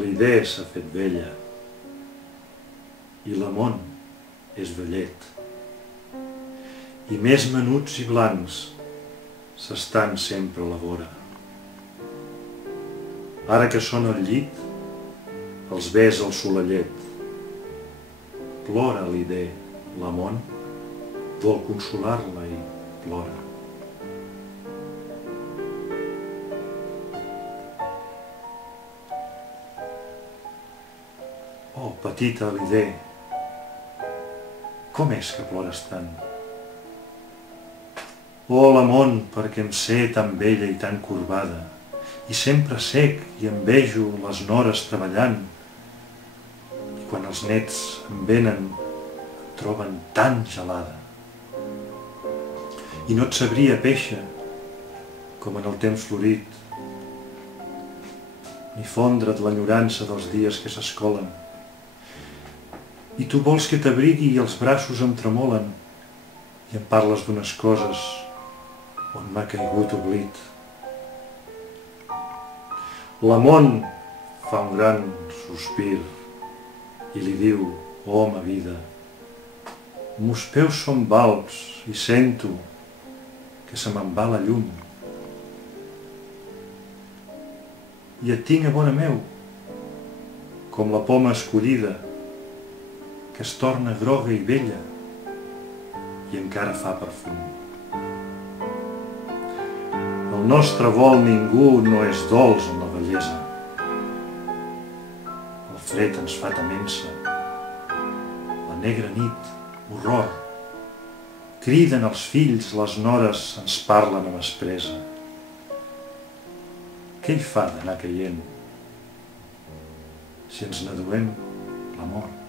l'idea s'ha fet vella i l'amor és vellet. I més menuts i blancs s'estan sempre a la vora. Ara que són al llit, els ves al solallet. Plora l'idea, l'amor vol consolar-la i plora. Oh, petita Lidé, com és que plores tant? Oh, la món, perquè em sé tan vella i tan corbada, i sempre sec i em vejo les nores treballant, i quan els nets em venen em troben tan gelada. I no et sabria peixa, com en el temps florit, ni fondre't l'enyorança dels dies que s'escolen. I tu vols que t'abrigui i els braços em tremolen i em parles d'unes coses on m'ha caigut oblit. La món fa un gran sospir i li diu, oh, ma vida, mos peus són balbs i sento que se me'n va la llum. I et tinc a vora meu, com la poma escollida, que es torna groga i vella i encara fa perfum. El nostre vol ningú no és dolç en la bellesa. El fred ens fa temença, la negra nit, horror. Criden els fills, les nores ens parlen amb aspresa. Què hi fa d'anar caient si ens n'aduem la mort?